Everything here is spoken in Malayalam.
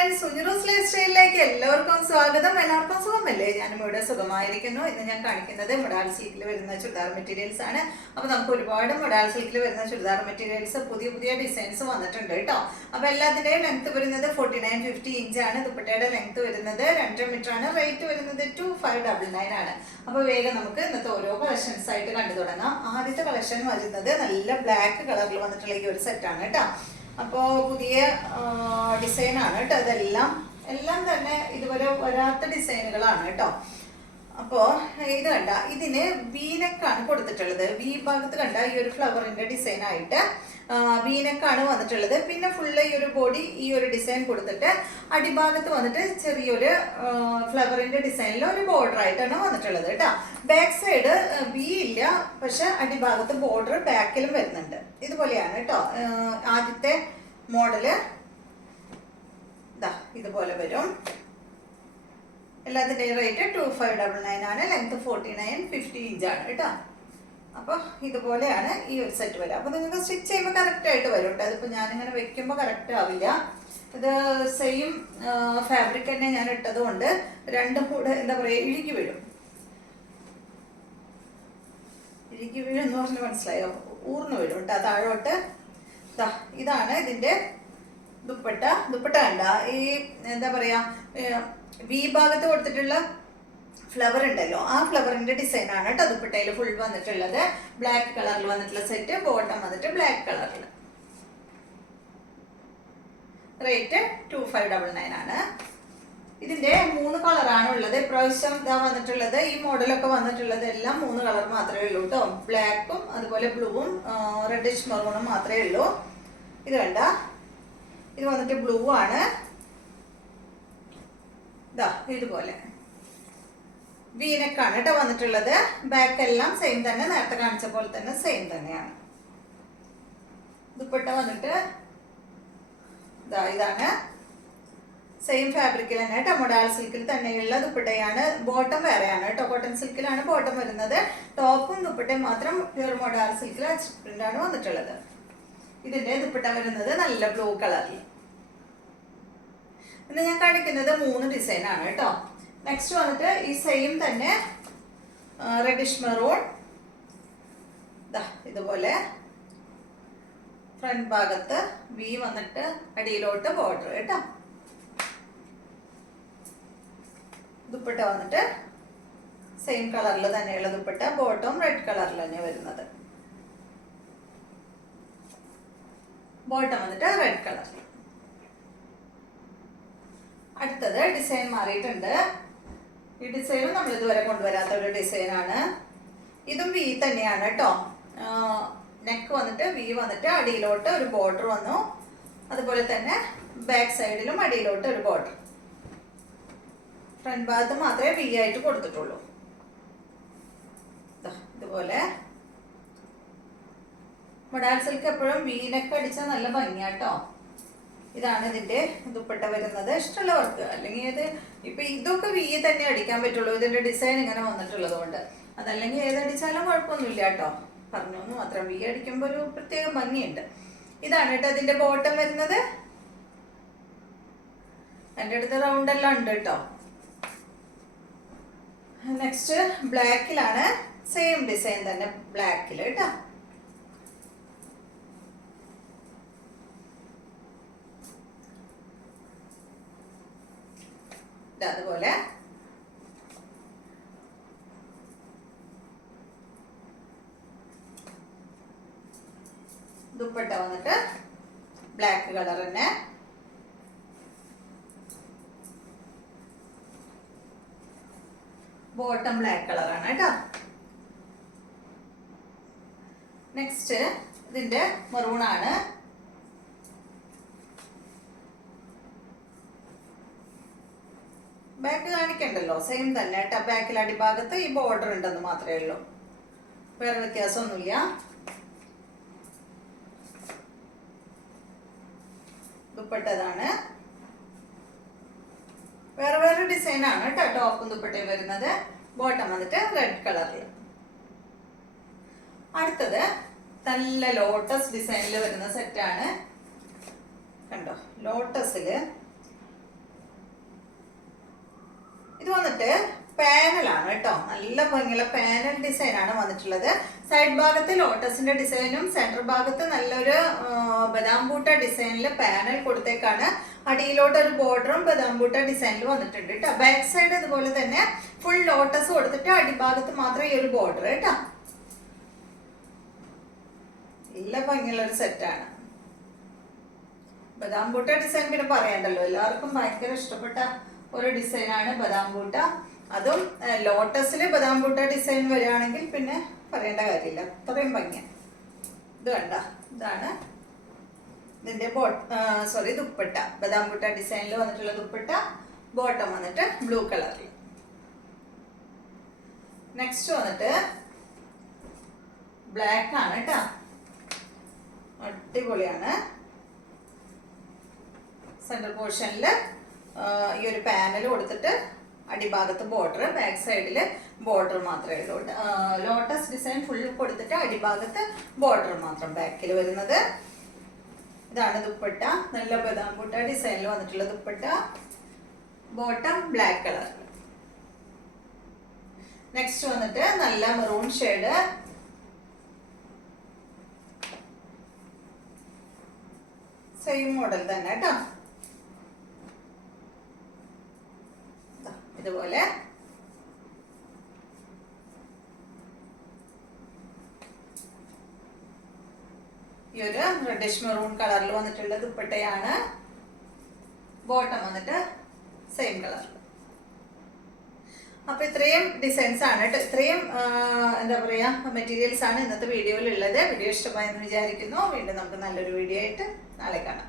ഫ്രണ്ട്സ്, സുനിറൂസ് ലൈഫ് സ്റ്റൈലിലേക്ക് എല്ലാവർക്കും സ്വാഗതം. എല്ലാവർക്കും സുഖമല്ലേ? ഞാനും ഇവിടെ സുഖമായിരിക്കുന്നു. ഇന്ന് ഞാൻ കാണിക്കുന്നത് മൊഡാൾ സിൽക്കിൽ വരുന്ന ചുരിദാർ മെറ്റീരിയൽസ് ആണ്. അപ്പോൾ നമുക്ക് ഒരുപാട് മൊഡാൾ സിൽക്കിൽ വരുന്ന ചുരിദാർ മെറ്റീരിയൽസ് പുതിയ ഡിസൈൻസ് വന്നിട്ടുണ്ട് കേട്ടോ. അപ്പോൾ എല്ലാത്തിൻ്റെയും ലെങ്ത് വരുന്നത് 49-50 ഇഞ്ചാണ്. ദുപ്പട്ടയുടെ ലെങ്ത് വരുന്നത് 2 മീറ്റർ ആണ്. റേറ്റ് വരുന്നത് 2599 ആണ്. അപ്പോൾ വേഗം നമുക്ക് ഇന്നത്തെ ഓരോ കളക്ഷൻസ് ആയിട്ട് കണ്ടു തുടങ്ങാം. ആദ്യത്തെ കളക്ഷൻ വരുന്നത് നല്ല ബ്ലാക്ക് കളറിൽ വന്നിട്ടുള്ള ഈ ഒരു സെറ്റാണ് കേട്ടോ. അപ്പോൾ പുതിയ ഡിസൈനാണ് കേട്ടോ. എല്ലാം തന്നെ ഇതുവരെ വരാത്ത ഡിസൈനുകളാണ് കേട്ടോ. അപ്പോൾ ഇത് കണ്ട, ഇതിന് വീനെക്കാണ് കൊടുത്തിട്ടുള്ളത്. വി ഭാഗത്ത് കണ്ട ഈ ഒരു ഫ്ലവറിൻ്റെ ഡിസൈനായിട്ട് വീനെക്കാണ് വന്നിട്ടുള്ളത്. പിന്നെ ഫുള്ള് ഈ ഒരു ബോഡി ഈ ഒരു ഡിസൈൻ കൊടുത്തിട്ട് അടിഭാഗത്ത് വന്നിട്ട് ചെറിയൊരു ഫ്ലവറിൻ്റെ ഡിസൈനിൽ ഒരു ബോർഡർ ആയിട്ടാണ് വന്നിട്ടുള്ളത് കേട്ടോ. ബാക്ക് സൈഡ് വി ഇല്ല, പക്ഷെ അടിഭാഗത്ത് ബോർഡർ ബാക്കിലും വരുന്നുണ്ട്. ഇതുപോലെയാണ് കേട്ടോ ആദ്യത്തെ മോഡല്. ഇതുപോലെ വരും. എല്ലാത്തിൻ്റെയും റേറ്റ് 2599 ആണ്. ലെങ്ത് 49-50 ഇഞ്ചാണ് കേട്ടോ. അപ്പോൾ ഇതുപോലെയാണ് ഈ ഒരു സെറ്റ് വരിക. അപ്പോൾ നിങ്ങൾക്ക് സ്റ്റിച്ച് ചെയ്യുമ്പോൾ കറക്റ്റായിട്ട് വരും കേട്ടോ. അതിപ്പോൾ ഞാനിങ്ങനെ വെക്കുമ്പോൾ കറക്റ്റ് ആവില്ല. ഇത് സെയിം ഫാബ്രിക് തന്നെ ഞാൻ ഇട്ടത് കൊണ്ട് രണ്ടും കൂടെ എന്താ പറയുക, ഇഴുകി വീഴും എന്ന് പറഞ്ഞ് മനസ്സിലായോ? ഊർന്നു വീഴും കേട്ടോ താഴോട്ട്. ഇതാണ് ഇതിൻ്റെ ദുപ്പട്ട കണ്ട. ഈ എന്താ പറയാ, വി ഭാഗത്ത് കൊടുത്തിട്ടുള്ള ഫ്ലവർ ഉണ്ടല്ലോ, ആ ഫ്ലവറിന്റെ ഡിസൈൻ ആണ് കേട്ടോ ദുപ്പട്ടയിൽ ഫുൾ വന്നിട്ടുള്ളത്. ബ്ലാക്ക് കളറിൽ വന്നിട്ടുള്ള സെറ്റ്, ബോട്ടം വന്നിട്ട് ബ്ലാക്ക് കളറിൽ. റേറ്റ് 2599 ആണ്. ഇതിന്റെ 3 കളറാണ് ഉള്ളത്. ഇപ്രാവശ്യം ഇതാ വന്നിട്ടുള്ളത്, ഈ മോഡലൊക്കെ വന്നിട്ടുള്ളത് എല്ലാം 3 കളർ മാത്രമേ ഉള്ളൂ കേട്ടോ. ബ്ലാക്കും അതുപോലെ ബ്ലൂവും റെഡിഷ് മെറൂണും മാത്രമേ ഉള്ളൂ. ഇത് കണ്ട, ഇത് വന്നിട്ട് ബ്ലൂ ആണ്. ഇതുപോലെ വീനെക്കാണ് കേട്ടോ വന്നിട്ടുള്ളത്. ബാക്ക് എല്ലാം സെയിം തന്നെ, നേരത്തെ കാണിച്ച പോലെ തന്നെ സെയിം തന്നെയാണ്. ദുപ്പട്ട വന്നിട്ട് ഇതാണ് സെയിം ഫാബ്രിക്കിൽ തന്നെ കേട്ടോ. മൊഡാൾ സിൽക്കിൽ തന്നെയുള്ള ദുപ്പട്ടയാണ്. ബോട്ടം വേറെയാണ് കേട്ടോ. കോട്ടൺ സിൽക്കിലാണ് ബോട്ടം വരുന്നത്. ടോപ്പും ദുപ്പട്ടയും മാത്രം പ്യൂർ മൊഡാൾ സിൽക്കിൽ പ്രിന്റാണ് വന്നിട്ടുള്ളത്. ഇതിന്റെ ദുപ്പട്ട വരുന്നത് നല്ല ബ്ലൂ കളറിൽ. ഇന്ന് ഞാൻ കാണിക്കുന്നത് 3 ഡിസൈൻ ആണ് കേട്ടോ. നെക്സ്റ്റ് വന്നിട്ട് ഈ സെയിം തന്നെ റെഡിഷ് മെറൂൺ. ഇതുപോലെ ഫ്രണ്ട് ഭാഗത്ത് വി വന്നിട്ട് അടിയിലോട്ട് ബോർഡർ കേട്ടോ. ദുപ്പട്ട വന്നിട്ട് സെയിം കളറിൽ തന്നെയുള്ള ദുപ്പട്ട, ബോട്ടം റെഡ് കളറിൽ തന്നെ വരുന്നത്. ബോട്ടം വന്നിട്ട് റെഡ് കളറിൽ. അടുത്തത് ഡിസൈൻ മാറിയിട്ടുണ്ട്. ഈ ഡിസൈനും നമ്മൾ ഇതുവരെ കൊണ്ടുവരാത്ത ഒരു ഡിസൈനാണ്. ഇതും വി തന്നെയാണ് കേട്ടോ. നെക്ക് വന്നിട്ട് വി വന്നിട്ട് അടിയിലോട്ട് ഒരു ബോർഡർ വന്നു. അതുപോലെ തന്നെ ബാക്ക് സൈഡിലും അടിയിലോട്ട് ഒരു ബോർഡർ. ഫ്രണ്ട് ഭാഗത്ത് മാത്രമേ വി ആയിട്ട് കൊടുത്തിട്ടുള്ളൂ. ഇതുപോലെ മൊഡാൾ സിൽക്ക് എപ്പോഴും വി നെക്ക് അടിച്ചാൽ നല്ല ഭംഗിയാട്ടോ. ഇതാണ് ഇതിന്റെ ദുപ്പട്ട വരുന്നത്. ഇഷ്ടമുള്ളവർക്ക്, അല്ലെങ്കിൽ ഇത് ഇപ്പൊ ഇതൊക്കെ വി തന്നെ അടിക്കാൻ പറ്റുള്ളൂ, ഇതിന്റെ ഡിസൈൻ ഇങ്ങനെ വന്നിട്ടുള്ളത് കൊണ്ട്. അതല്ലെങ്കിൽ ഏതടിച്ചാലും കുഴപ്പമൊന്നുമില്ല കേട്ടോ. പറഞ്ഞു മാത്രം, വി അടിക്കുമ്പോൾ ഒരു പ്രത്യേക ഭംഗിയുണ്ട്. ഇതാണ് കേട്ടോ ഇതിന്റെ ബോട്ടം വരുന്നത്. എൻ്റെ അടുത്ത് റൗണ്ട് എല്ലാം ഉണ്ട് കേട്ടോ. നെക്സ്റ്റ് ബ്ലാക്കിലാണ്, സെയിം ഡിസൈൻ തന്നെ ബ്ലാക്കിൽ കേട്ടോ. അതുപോലെ ദുപ്പട്ട വന്നിട്ട് ബ്ലാക്ക് കളർ തന്നെ. ബോട്ടം ബ്ലാക്ക് കളറാണ് കേട്ടോ. നെക്സ്റ്റ് ഇതിന്റെ മെറൂൺ ആണ്. ബാക്ക് കാണിക്കണ്ടല്ലോ, സെയിം തന്നെ കേട്ടോ. ബാക്കിൽ അടിഭാഗത്ത് ഈ ബോർഡർ ഉണ്ടെന്ന് മാത്രമേ ഉള്ളൂ, വേറെ വ്യത്യാസമൊന്നുമില്ല. ദുപ്പട്ടതാണ് വേറെ ഡിസൈനാണ് കേട്ടോ. ടോപ്പും ദുപ്പട്ടയും വരുന്നത്. ബോട്ടം വന്നിട്ട് റെഡ് കളറിൽ. അടുത്തത് നല്ല ലോട്ടസ് ഡിസൈനിൽ വരുന്ന സെറ്റാണ്. കണ്ടോ, ലോട്ടസിൽ വന്നിട്ട് പാനലാണ് കേട്ടോ. നല്ല ഭംഗിയുള്ള പാനൽ ഡിസൈൻ ആണ് വന്നിട്ടുള്ളത്. സൈഡ് ഭാഗത്ത് ലോട്ടസിന്റെ ഡിസൈനും സെന്റർ ഭാഗത്ത് നല്ലൊരു ബദാം ബൂട്ട ഡിസൈനിൽ പാനൽ കൊടുത്തേക്കാണ്. അടിയിലോട്ട് ഒരു ബോർഡറും ബദാം ബൂട്ട ഡിസൈനിൽ വന്നിട്ടുണ്ട് കേട്ടോ. ബാക്ക് സൈഡ് അതുപോലെ തന്നെ ഫുൾ ലോട്ടസ് കൊടുത്തിട്ട് അടിഭാഗത്ത് മാത്രം ഈ ഒരു ബോർഡർ കേട്ടോ. നല്ല ഭംഗിയുള്ള ഒരു സെറ്റാണ്. ബദാം ബൂട്ട ഡിസൈൻ പിന്നെ പറയണ്ടല്ലോ, എല്ലാവർക്കും ഭയങ്കര ഇഷ്ടപ്പെട്ട ഒരു ഡിസൈനാണ് ബദാം ബൂട്ട. അതും ലോട്ടസിൽ ബദാം ബൂട്ട ഡിസൈൻ വരികയാണെങ്കിൽ പിന്നെ പറയേണ്ട കാര്യമില്ല, അത്രയും ഭംഗിയ. ഇത് കണ്ട, ഇതാണ് ഇതിന്റെ ദുപ്പട്ട. ബദാം ബൂട്ട ഡിസൈനിൽ വന്നിട്ടുള്ള ദുപ്പട്ട. ബോട്ടം വന്നിട്ട് ബ്ലൂ കളറിൽ. നെക്സ്റ്റ് വന്നിട്ട് ബ്ലാക്ക് ആണ് കേട്ടോ. അടിപൊളിയാണ്. സെന്റർ പോർഷനിൽ ഈ ഒരു പാനൽ കൊടുത്തിട്ട് അടിഭാഗത്ത് ബോർഡർ, ബാക്ക് സൈഡിൽ ബോർഡർ മാത്രമേ ഉള്ളൂ. ലോട്ടസ് ഡിസൈൻ ഫുള്ള് കൊടുത്തിട്ട് അടിഭാഗത്ത് ബോർഡർ മാത്രം ബാക്കിൽ വരുന്നത്. ഇതാണ് ദുപ്പട്ട. നല്ല ബദാം ബൂട്ട ഡിസൈനിൽ വന്നിട്ടുള്ള dupatta. Bottom black colour. Next വന്നിട്ട് നല്ല മെറൂൺ ഷെയ്ഡ്. സെയിം മോഡൽ തന്നെ കേട്ടോ. ഇതുപോലെ ഈ ഒരു റെഡിഷ് മെറൂൺ കളറിൽ വന്നിട്ടുള്ള ദുപ്പട്ടയാണ്. ബോട്ടം വന്നിട്ട് സെയിം കളർ. അപ്പൊ ഇത്രയും ഡിസൈൻസ് ആണ് കേട്ടോ. ഇത്രയും എന്താ പറയാ മെറ്റീരിയൽസ് ആണ് ഇന്നത്തെ വീഡിയോയിൽ ഉള്ളത്. വീഡിയോ ഇഷ്ടമായെന്ന് വിചാരിക്കുന്നു. വീണ്ടും നമുക്ക് നല്ലൊരു വീഡിയോ ആയിട്ട് നാളെ കാണാം.